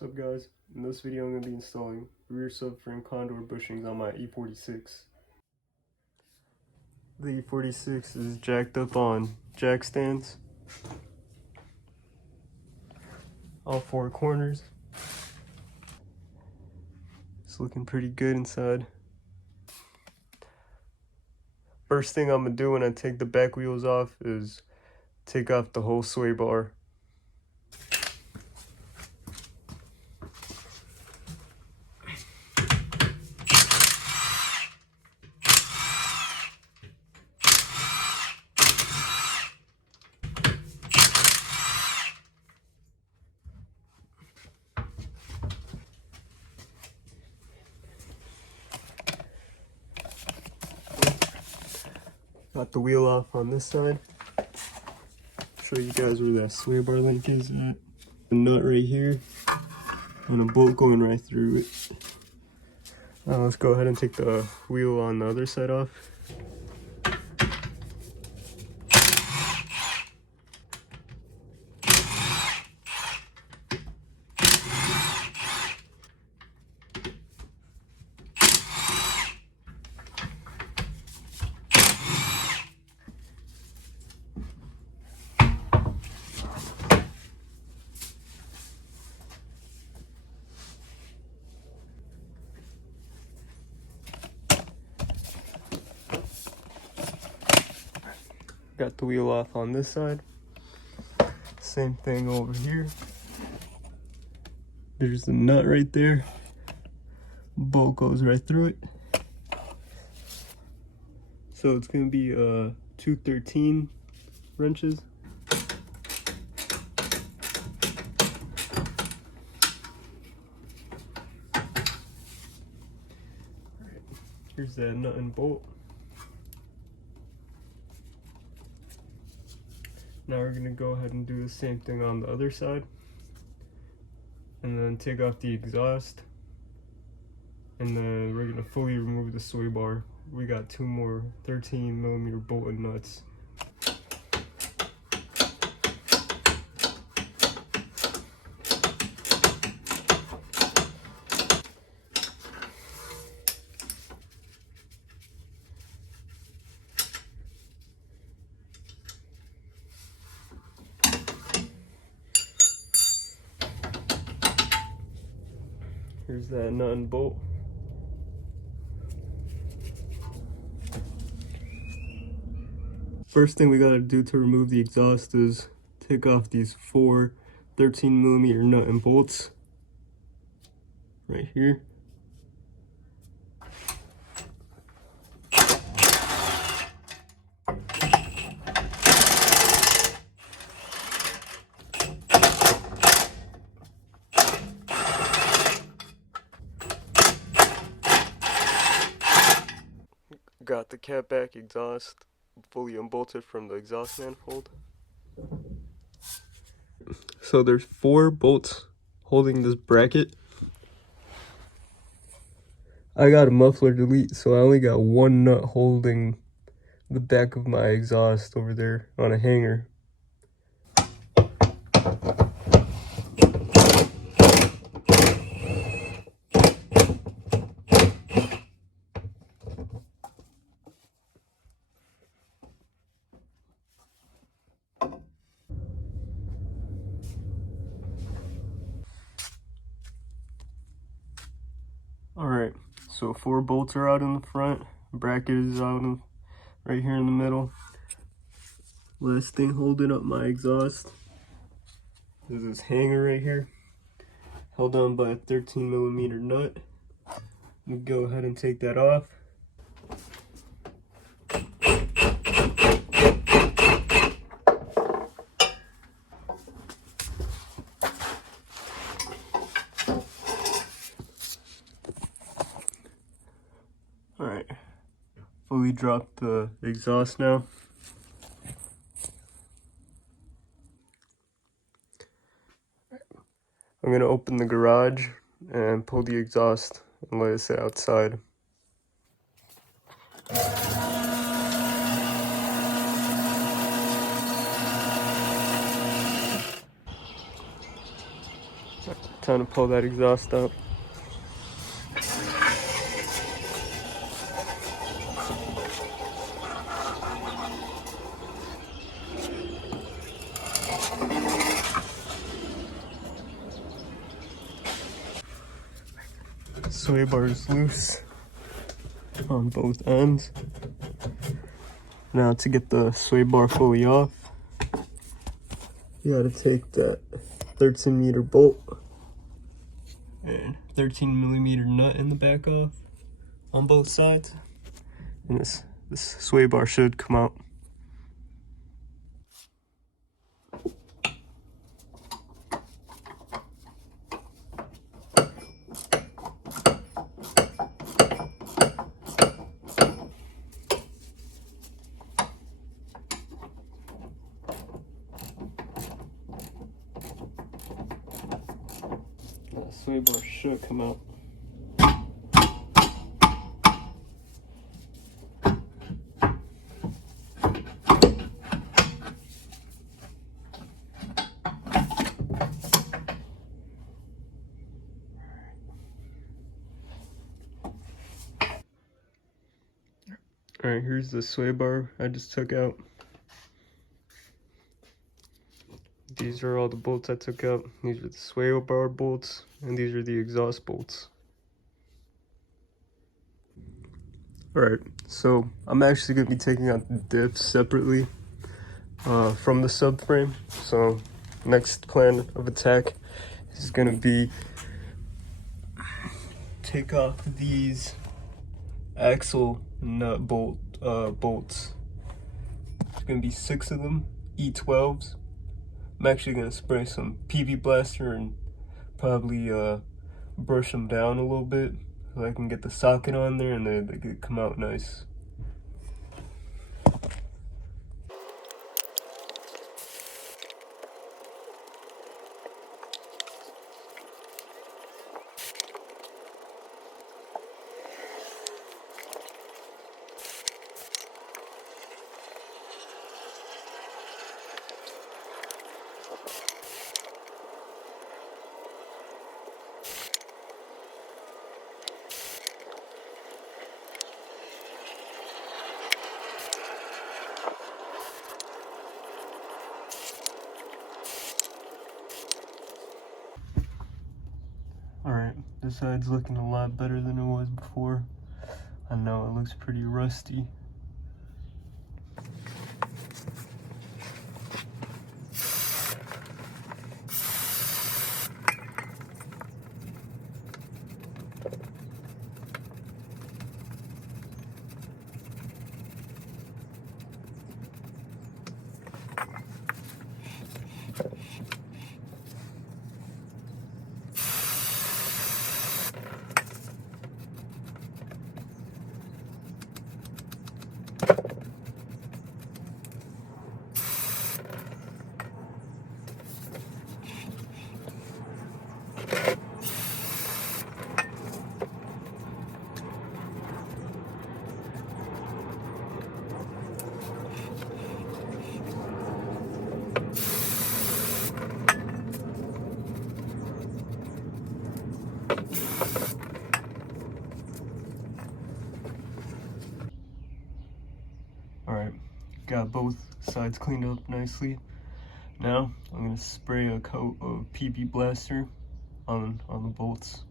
What's up guys, in this video I'm going to be installing rear subframe Condor bushings on my E46. The E46 is jacked up on jack stands, all four corners. It's looking pretty good inside. First thing I'm going to do when I take the back wheels off is take off the whole sway bar. Got the wheel off on this side. Show you guys where that sway bar link is at. A nut right here and a bolt going right through it. Now let's go ahead and take the wheel on the other side off. Got the wheel off on this side. Same thing over here. There's the nut right there. Bolt goes right through it. So it's going to be 213 wrenches. Alright, here's that nut and bolt. Now we're going to go ahead and do the same thing on the other side. And then take off the exhaust. And then we're going to fully remove the sway bar. We got two more 13mm bolt and nuts. Here's that nut and bolt. First thing we gotta do to remove the exhaust is take off these four 13mm nut and bolts right here. Got the catback exhaust fully unbolted from the exhaust manifold. So there's four bolts holding this bracket. I got a muffler delete, so I only got one nut holding the back of my exhaust over there on a hanger. Alright, so four bolts are out in the front, bracket is out right here in the middle. Last thing holding up my exhaust is this hanger right here, held on by a 13mm nut. We go ahead and take that off. Alright, fully dropped the exhaust now. I'm going to open the garage and pull the exhaust and let it sit outside. Time to pull that exhaust out. Sway bar is loose on both ends. Now to get the sway bar fully off, you gotta take that 13mm bolt and 13mm nut in the back off on both sides, and this sway bar should come out. The sway bar should come out. Alright, here's the sway bar I just took out. These are all the bolts I took out. These are the sway bar bolts, and these are the exhaust bolts. Alright, so I'm actually going to be taking out the diff separately from the subframe. So next plan of attack is going to be take off these axle nut bolts. There's going to be 6 of them, E12s. I'm actually going to spray some PV Blaster and probably brush them down a little bit so I can get the socket on there and they could come out nice. Alright, this side's looking a lot better than it was before. I know it looks pretty rusty. Alright, got both sides cleaned up nicely. Now I'm going to spray a coat of PV Blaster on the bolts.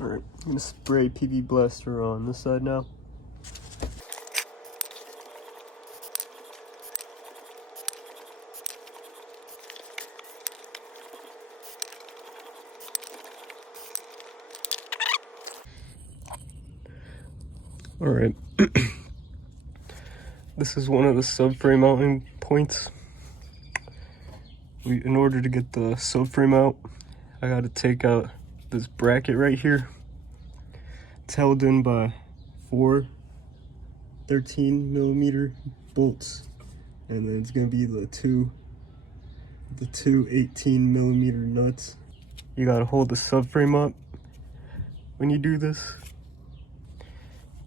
Alright, I'm going to spray PV Blaster on this side now. Alright, this is one of the subframe mounting points. In order to get the subframe out, I gotta take out this bracket right here. It's held in by 4 13mm bolts, and then it's gonna be the two 18mm nuts you gotta hold the subframe up when you do this,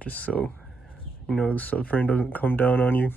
just so you know the subframe doesn't come down on you.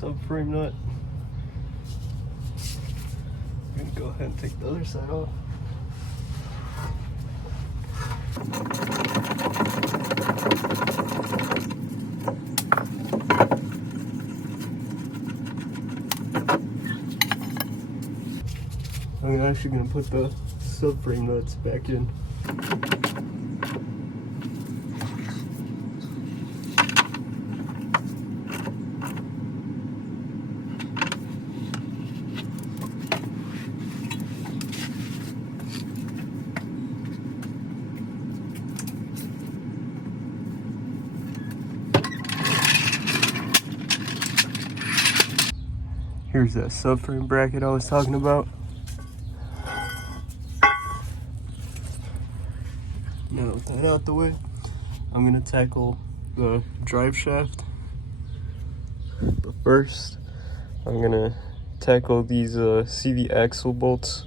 Subframe nut. I'm gonna go ahead and take the other side off. I'm actually gonna put the subframe nuts back in. Here's that subframe bracket I was talking about. Now with that out the way, I'm gonna tackle the drive shaft. But first, I'm gonna tackle these CV axle bolts.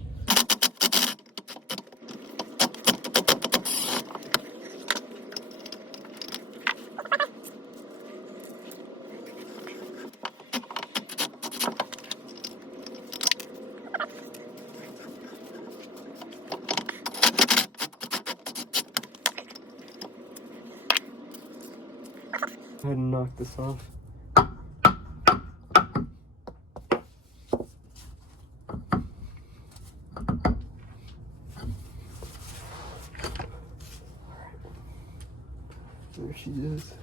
Go ahead and knock this off. There she is.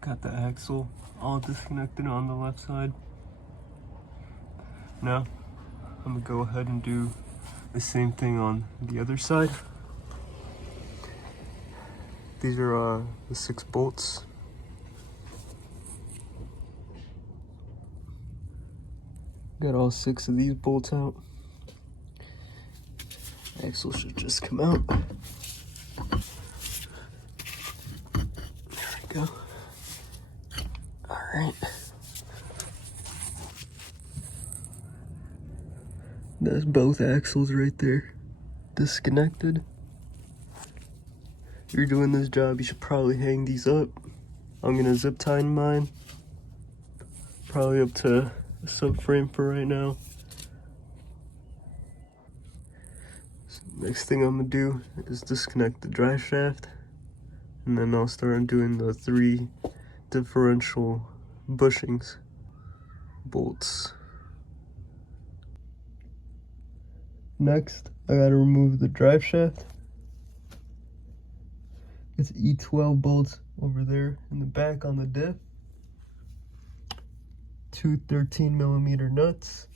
Got the axle all disconnected on the left side. Now, I'm gonna go ahead and do the same thing on the other side. These are the 6 bolts. Got all 6 of these bolts out. Axle should just come out. There we go. All right. That's both axles right there, disconnected. If you're doing this job, you should probably hang these up. I'm gonna zip tie mine, probably up to the subframe for right now. So next thing I'm gonna do is disconnect the drive shaft, and then I'll start doing the 3 differential bushings bolts. Next, I gotta remove the drive shaft. It's E12 bolts over there in the back on the diff. 2 13mm nuts.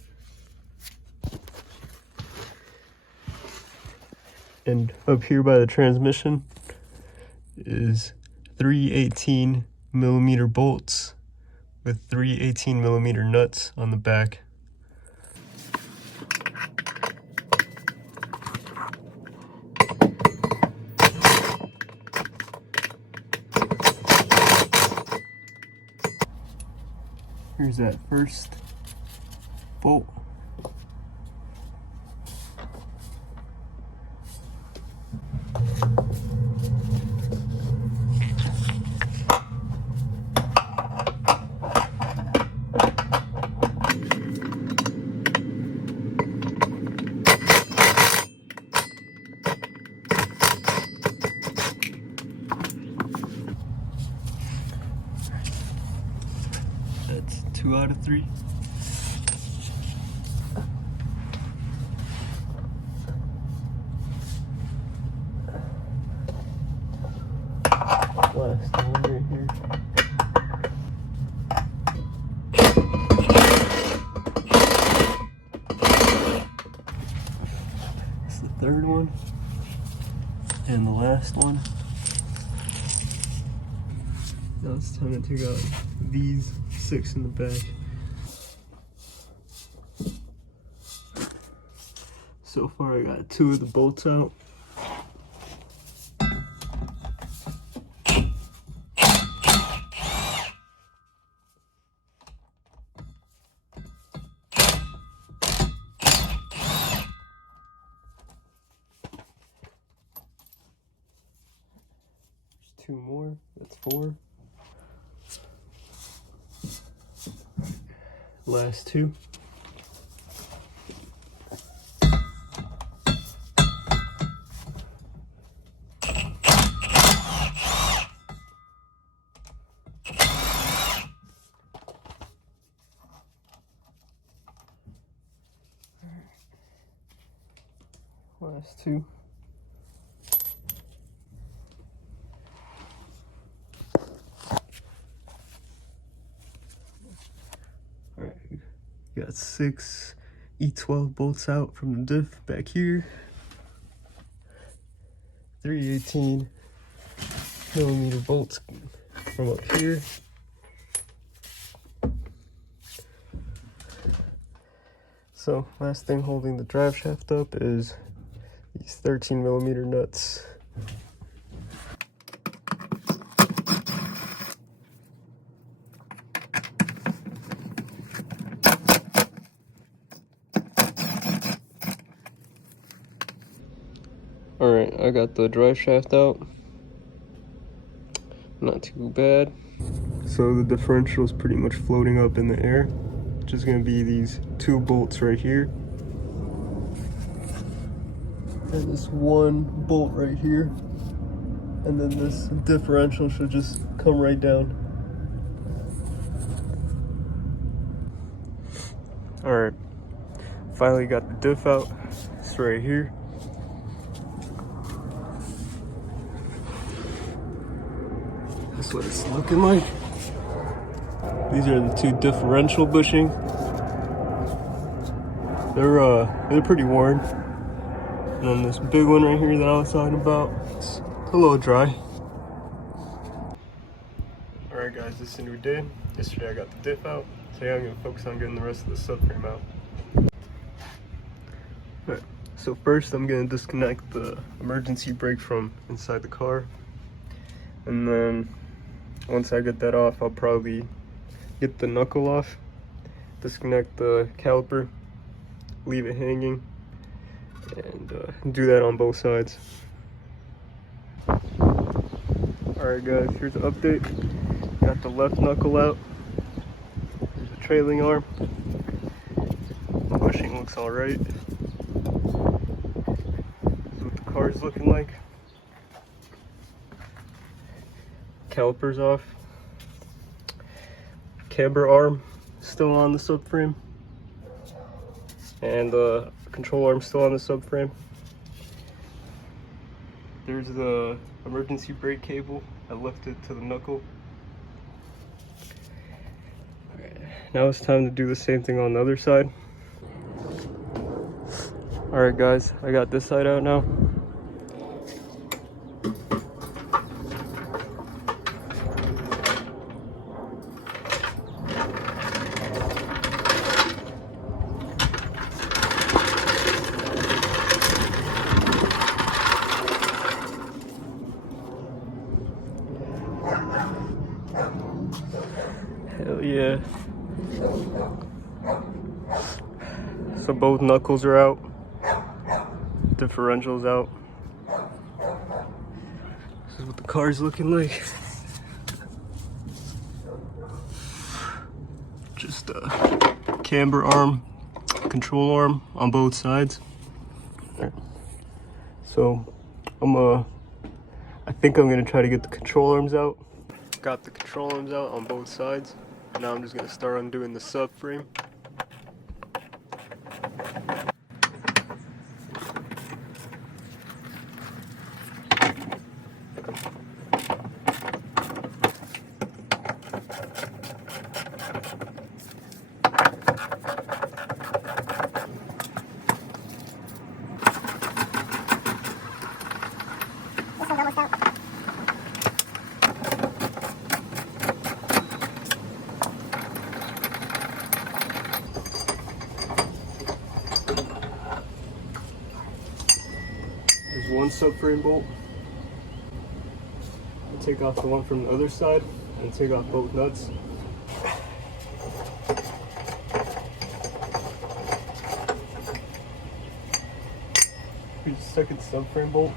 And up here by the transmission is 3 18mm bolts with 3 18mm nuts on the back. Here's that first bolt. 2 out of 3. Last one right here. It's the third one. And the last one. Now it's time to take out these 6 in the back. So far I got 2 of the bolts out. There's 2 more, that's 4. Last 2. Last 2. Alright, got 6 E12 bolts out from the diff back here. 3 18mm bolts from up here. So last thing holding the drive shaft up is these 13mm nuts. Alright, I got the drive shaft out. Not too bad. So the differential is pretty much floating up in the air. Just gonna be these 2 bolts right here. And this 1 bolt right here. And then this differential should just come right down. Alright, finally got the diff out. It's right here. That's what it's looking like. These are the 2 differential bushings. They're pretty worn. And then this big one right here that I was talking about, it's a little dry. Alright guys, this is a new day. Yesterday I got the diff out. Today I'm going to focus on getting the rest of the subframe out. Alright, so first I'm going to disconnect the emergency brake from inside the car. And then once I get that off, I'll probably get the knuckle off, disconnect the caliper, leave it hanging, and do that on both sides. Alright guys, here's the update. Got the left knuckle out. There's a trailing arm. The bushing looks alright. This is what the car is looking like. Calipers off. Camber arm still on the subframe. And the control arm still on the subframe. There's the emergency brake cable. I left it to the knuckle. Okay, now it's time to do the same thing on the other side. Alright guys, I got this side out now. Hell yeah. So both knuckles are out. Differential's out. This is what the car's looking like. Just a camber arm, control arm on both sides. So I think I'm gonna try to get the control arms out. Got the control arms out on both sides. Now I'm just going to start undoing the subframe. There's one subframe bolt. I'll take off the one from the other side and take off both nuts. Here's the second subframe bolt.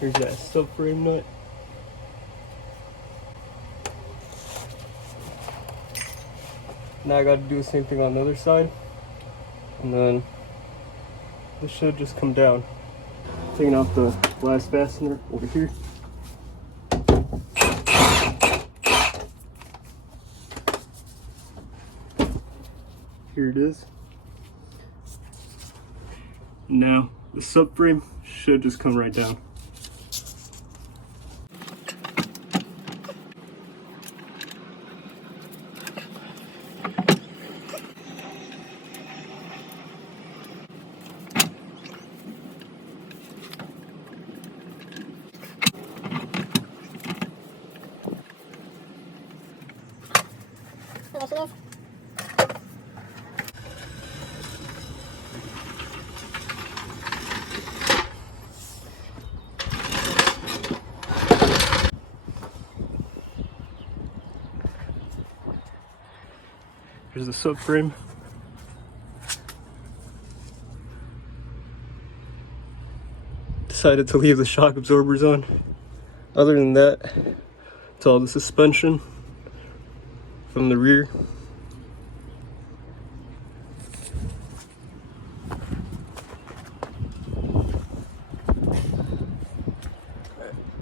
Here's that subframe nut. Now I gotta do the same thing on the other side. And then this should just come down. Taking off the glass fastener over here. Here it is. Now the subframe should just come right down. There she is. Here's the subframe. Decided to leave the shock absorbers on. Other than that, it's all the suspension from the rear.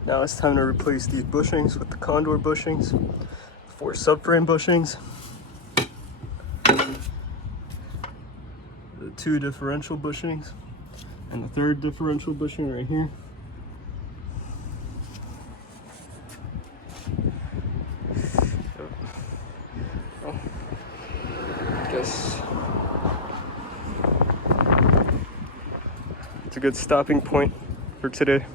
Now it's time to replace these bushings with the Condor bushings, 4 subframe bushings, the 2 differential bushings, and the 3rd differential bushing right here. I guess it's a good stopping point for today.